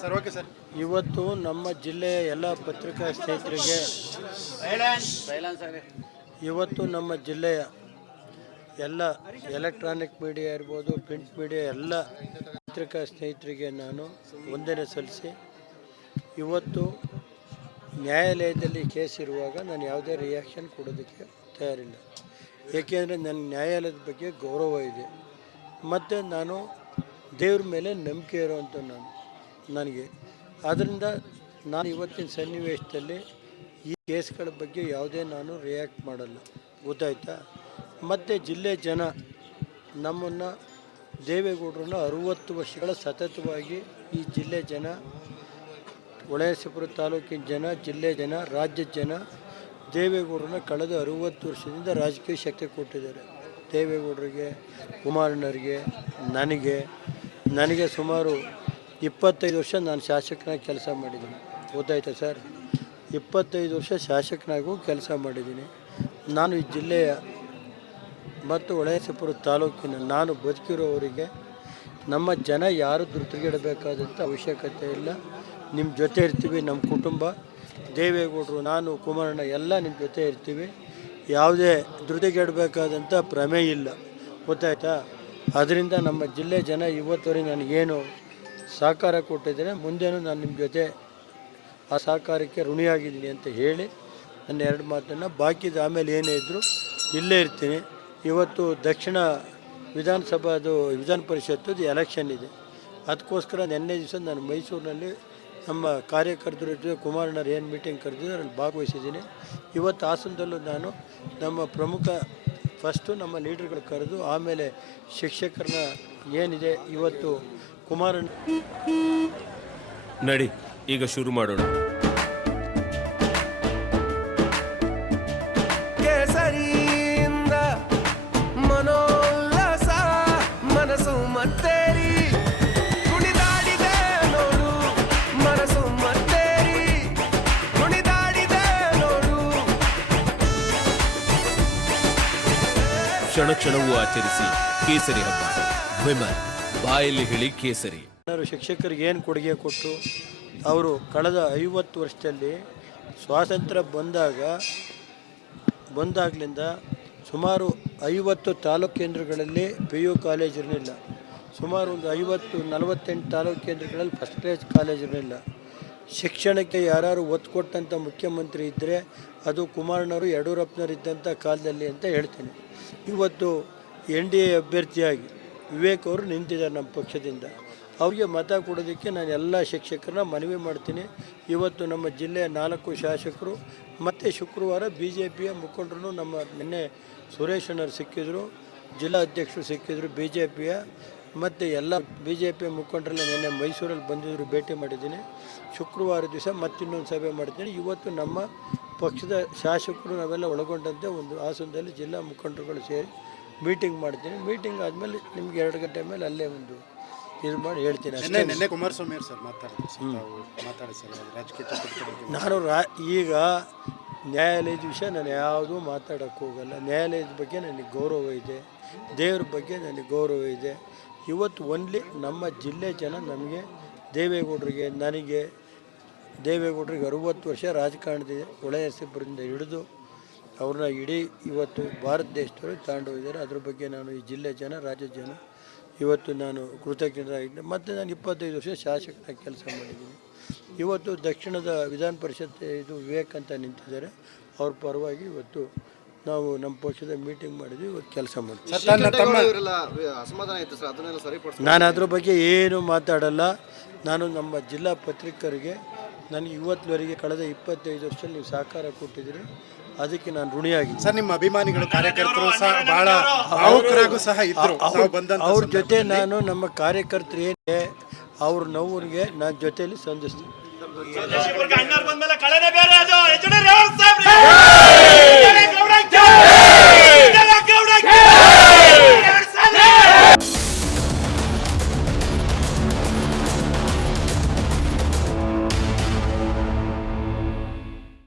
Sir okay sir. ಇವತ್ತು ನಮ್ಮ ಜಿಲ್ಲೆಯ ಎಲ್ಲ ಪತ್ರಿಕಾ ಸ್ನೇಹಿತರಿಗೆ, ಇವತ್ತು ನಮ್ಮ ಜಿಲ್ಲೆಯ ಎಲ್ಲ ಎಲೆಕ್ಟ್ರಾನಿಕ್ ಮೀಡಿಯಾ ಇರ್ಬೋದು, ಪ್ರಿಂಟ್ ಮೀಡಿಯಾ ಎಲ್ಲ ಪತ್ರಿಕಾ ಸ್ನೇಹಿತರಿಗೆ ನಾನು ವಂದನೆ ಸಲ್ಲಿಸಿ, ಇವತ್ತು ನ್ಯಾಯಾಲಯದಲ್ಲಿ ಕೇಸ್ ಇರುವಾಗ ನಾನು ಯಾವುದೇ ರಿಯಾಕ್ಷನ್ ಕೊಡೋದಕ್ಕೆ ತಯಾರಿಲ್ಲ. ಏಕೆಂದರೆ ನನ್ನ ನ್ಯಾಯಾಲಯದ ಬಗ್ಗೆ ಗೌರವ ಇದೆ ಮತ್ತು ನಾನು ದೇವ್ರ ಮೇಲೆ ನಂಬಿಕೆ ಇರೋವಂಥ ನನಗೆ. ಆದ್ದರಿಂದ ನಾನು ಇವತ್ತಿನ ಸನ್ನಿವೇಶದಲ್ಲಿ ಈ ಕೇಸ್ಗಳ ಬಗ್ಗೆ ಯಾವುದೇ ನಾನು ರಿಯಾಕ್ಟ್ ಮಾಡಲ್ಲ, ಗೊತ್ತಾಯ್ತಾ. ಮತ್ತು ಜಿಲ್ಲೆ ಜನ ನಮ್ಮನ್ನು ದೇವೇಗೌಡರನ್ನ 60 ವರ್ಷಗಳ ಸತತವಾಗಿ ಈ ಜಿಲ್ಲೆ ಜನ, ಹೊಳೆನರಸೀಪುರ ತಾಲೂಕಿನ ಜನ, ಜಿಲ್ಲೆ ಜನ, ರಾಜ್ಯದ ಜನ ದೇವೇಗೌಡರನ್ನ ಕಳೆದ 60 ವರ್ಷದಿಂದ ರಾಜಕೀಯ ಶಕ್ತಿ ಕೊಟ್ಟಿದ್ದಾರೆ. ದೇವೇಗೌಡರಿಗೆ, ಕುಮಾರಣ್ಣರಿಗೆ, ನನಗೆ ಸುಮಾರು 25 ವರ್ಷ ನಾನು ಶಾಸಕನಾಗಿ ಕೆಲಸ ಮಾಡಿದ್ದೀನಿ, ಗೊತ್ತಾಯ್ತಾ ಸರ್. 25 ವರ್ಷ ಶಾಸಕನಾಗೂ ಕೆಲಸ ಮಾಡಿದ್ದೀನಿ. ನಾನು ಈ ಜಿಲ್ಲೆಯ ಮತ್ತು ಹೊಳೆನರಸೀಪುರ ತಾಲೂಕಿನ ನಾನು ಬದುಕಿರೋವರಿಗೆ ನಮ್ಮ ಜನ ಯಾರು ಧೃತಿಗೆಡಬೇಕಾದಂಥ ಅವಶ್ಯಕತೆ ಇಲ್ಲ. ನಿಮ್ಮ ಜೊತೆ ಇರ್ತೀವಿ, ನಮ್ಮ ಕುಟುಂಬ, ದೇವೇಗೌಡರು, ನಾನು, ಕುಮಾರಣ್ಣ ಎಲ್ಲ ನಿಮ್ಮ ಜೊತೆ ಇರ್ತೀವಿ. ಯಾವುದೇ ಧೃತಿಗೆಡಬೇಕಾದಂಥ ಪ್ರಮೇಯ ಇಲ್ಲ, ಗೊತ್ತಾಯ್ತಾ. ಅದರಿಂದ ನಮ್ಮ ಜಿಲ್ಲೆ ಜನ ಇವತ್ತವರೆಗೆ ನನಗೇನು ಸಹಕಾರ ಕೊಟ್ಟಿದ್ದೇನೆ, ಮುಂದೇನು ನಾನು ನಿಮ್ಮ ಜೊತೆ ಆ ಸಹಕಾರಕ್ಕೆ ಋಣಿಯಾಗಿದ್ದೀನಿ ಅಂತ ಹೇಳಿ ನನ್ನ 2 ಮಾತನ್ನು ಬಾಕಿದ ಆಮೇಲೆ ಏನೇ ಇದ್ದರೂ ಇಲ್ಲೇ ಇರ್ತೀನಿ. ಇವತ್ತು ದಕ್ಷಿಣ ವಿಧಾನ ಪರಿಷತ್ತದು ಎಲೆಕ್ಷನ್ ಇದೆ, ಅದಕ್ಕೋಸ್ಕರ ನಿನ್ನೆ ದಿವಸ ನಾನು ಮೈಸೂರಿನಲ್ಲಿ ನಮ್ಮ ಕಾರ್ಯಕರ್ತರ ಜೊತೆ ಕುಮಾರಣ್ಣರು ಏನು ಮೀಟಿಂಗ್ ಕರೆದಿದ್ರು ಅಲ್ಲಿ ಭಾಗವಹಿಸಿದ್ದೀನಿ. ಇವತ್ತು ಹಾಸನದಲ್ಲೂ ನಾನು ನಮ್ಮ ಪ್ರಮುಖ ಫಸ್ಟು ನಮ್ಮ ಲೀಡರ್ಗಳು ಕರೆದು ಆಮೇಲೆ ಶಿಕ್ಷಕರನ್ನ ಏನಿದೆ ಇವತ್ತು ಕುಮಾರಣ್ಣ ನಡಿ ಈಗ ಶುರು ಮಾಡೋಣ. ಕೇಸರಿಯಿಂದ ಮನೋಲ್ಲಾಸ ಮನಸ್ಸು ಮತ್ತೇರಿ ಕುಣಿದಾಡಿದೆ ನೋಡು, ಮನಸ್ಸು ಮತ್ತೇರಿ ಕುಣಿದಾಡಿದೆ ನೋಡು. ಕ್ಷಣ ಕ್ಷಣವೂ ಆಚರಿಸಿ ಕೇಸರಿ ಹಬ್ಬ. ವಿಮಲ್ ಬಾಯಲ್ಲಿ ಹೇಳಿ ಕೇಸರಿ. ಶಿಕ್ಷಕರಿಗೆ ಏನು ಕೊಡುಗೆ ಕೊಟ್ಟು ಅವರು ಕಳೆದ 50 ವರ್ಷದಲ್ಲಿ ಸ್ವಾತಂತ್ರ್ಯ ಬಂದಾಗಲಿಂದ ಸುಮಾರು 50 ತಾಲೂಕು ಕೇಂದ್ರಗಳಲ್ಲಿ PU ಕಾಲೇಜ್ ಇರಲಿಲ್ಲ. ಸುಮಾರು ಒಂದು 48 ತಾಲೂಕು ಕೇಂದ್ರಗಳಲ್ಲಿ ಫಸ್ಟ್ ಕ್ಲಾಸ್ ಕಾಲೇಜ್ ಇರಲಿಲ್ಲ. ಶಿಕ್ಷಣಕ್ಕೆ ಯಾರು ಒತ್ತು ಕೊಟ್ಟಂಥ ಮುಖ್ಯಮಂತ್ರಿ ಇದ್ದರೆ ಅದು ಕುಮಾರಣ್ಣವರು, ಯಡಿಯೂರಪ್ಪನವರು ಇದ್ದಂಥ ಕಾಲದಲ್ಲಿ ಅಂತ ಹೇಳ್ತೀನಿ. ಇವತ್ತು NDA ಅಭ್ಯರ್ಥಿಯಾಗಿ ವಿವೇಕ್ ಅವರು ನಿಂತಿದ್ದಾರೆ ನಮ್ಮ ಪಕ್ಷದಿಂದ. ಅವ್ರಿಗೆ ಮತ ಕೊಡೋದಕ್ಕೆ ನಾನು ಎಲ್ಲ ಶಿಕ್ಷಕರನ್ನ ಮನವಿ ಮಾಡ್ತೀನಿ. ಇವತ್ತು ನಮ್ಮ ಜಿಲ್ಲೆಯ 4 ಶಾಸಕರು ಮತ್ತು ಶುಕ್ರವಾರ BJPಯ ಮುಖಂಡರು ನಮ್ಮ ನಿನ್ನೆ ಸುರೇಶಣ್ಣರು ಸಿಕ್ಕಿದ್ರು, ಜಿಲ್ಲಾ ಅಧ್ಯಕ್ಷರು ಸಿಕ್ಕಿದ್ರು BJPಯ, ಮತ್ತು ಎಲ್ಲ BJPಯ ಮುಖಂಡರೆಲ್ಲ ನಿನ್ನೆ ಮೈಸೂರಲ್ಲಿ ಬಂದಿದ್ದರು, ಭೇಟಿ ಮಾಡಿದ್ದೀನಿ. ಶುಕ್ರವಾರ ದಿವಸ ಮತ್ತಿನ್ನೊಂದು ಸಭೆ ಮಾಡ್ತೀನಿ. ಇವತ್ತು ನಮ್ಮ ಪಕ್ಷದ ಶಾಸಕರು ನಾವೆಲ್ಲ ಒಳಗೊಂಡಂತೆ ಒಂದು ಹಾಸನದಲ್ಲಿ ಜಿಲ್ಲಾ ಮುಖಂಡರುಗಳು ಸೇರಿ ಮೀಟಿಂಗ್ ಮಾಡ್ತೀನಿ. ಮೀಟಿಂಗ್ ಆದಮೇಲೆ ನಿಮ್ಗೆ 2 ಗಂಟೆ ಮೇಲೆ ಅಲ್ಲೇ ಒಂದು ಇದು ಮಾಡಿ ಹೇಳ್ತೀನಿ ಅಷ್ಟೇ. ನಿನ್ನೆ ಕುಮಾರಸ್ವಾಮಿ ಅವರು ಸರ್ ನಾನು ಈಗ ನ್ಯಾಯಾಲಯದ ವಿಷಯ ನಾನು ಯಾವುದೂ ಮಾತಾಡೋಕ್ಕೆ ಹೋಗಲ್ಲ. ನ್ಯಾಯಾಲಯದ ಬಗ್ಗೆ ನನಗೆ ಗೌರವ ಇದೆ, ದೇವ್ರ ಬಗ್ಗೆ ನನಗೆ ಗೌರವ ಇದೆ. ಇವತ್ತು ಓನ್ಲಿ ನಮ್ಮ ಜಿಲ್ಲೆ ಜನ ನಮಗೆ ದೇವೇಗೌಡರಿಗೆ 60 ವರ್ಷ ರಾಜಕಾರಣದಿದೆ, ಹೊಳೆನರಸೀಪುರದಿಂದ ಹಿಡಿದು ಅವ್ರನ್ನ ಇಡೀ ಇವತ್ತು ಭಾರತ ದೇಶದೊಳಗೆ ತಗೊಂಡೋಗಿದ್ದಾರೆ. ಅದ್ರ ಬಗ್ಗೆ ನಾನು ಈ ಜಿಲ್ಲೆ ಜನ, ರಾಜ್ಯದ ಜನ ಇವತ್ತು ನಾನು ಕೃತಜ್ಞರಾಗಿದ್ದೆ. ಮತ್ತು ನಾನು 25 ವರ್ಷ ಶಾಸಕನಾಗಿ ಕೆಲಸ ಮಾಡಿದ್ದೀನಿ. ಇವತ್ತು ದಕ್ಷಿಣದ ವಿಧಾನ ಪರಿಷತ್ ಇದು ವಿವೇಕ್ ಅಂತ ನಿಂತಿದ್ದಾರೆ, ಅವ್ರ ಪರವಾಗಿ ಇವತ್ತು ನಾವು ನಮ್ಮ ಪಕ್ಷದ ಮೀಟಿಂಗ್ ಮಾಡಿದ್ವಿ, ಇವತ್ತು ಕೆಲಸ ಮಾಡ್ತೀವಿ. ನಾನು ಅದ್ರ ಬಗ್ಗೆ ಏನು ಮಾತಾಡಲ್ಲ. ನಾನು ನಮ್ಮ ಜಿಲ್ಲಾ ಪತ್ರಿಕರಿಗೆ ನನಗೆ ಇವತ್ತಿನವರೆಗೆ ಕಳೆದ 25 ವರ್ಷ ನೀವು ಸಹಕಾರ ಕೊಟ್ಟಿದ್ದೀರಿ, ಅದಕ್ಕೆ ನಾನು ಋಣಿಯಾಗಿದ್ದೀನಿ ಸರ್. ನಿಮ್ಮ ಅಭಿಮಾನಿಗಳು, ಕಾರ್ಯಕರ್ತರು ಸಹ ಬಹಳ ಭಾವುಕರಾಗೂ ಸಹ ಇದ್ರು. ಅವ್ರ ಜೊತೆ ನಾನು ನಮ್ಮ ಕಾರ್ಯಕರ್ತರು ಏನೇ ಅವ್ರ ನೋವಿಗೆ ನಾನು ಜೊತೆಯಲ್ಲಿ ಸಂಧಿಸ್ತೀನಿ.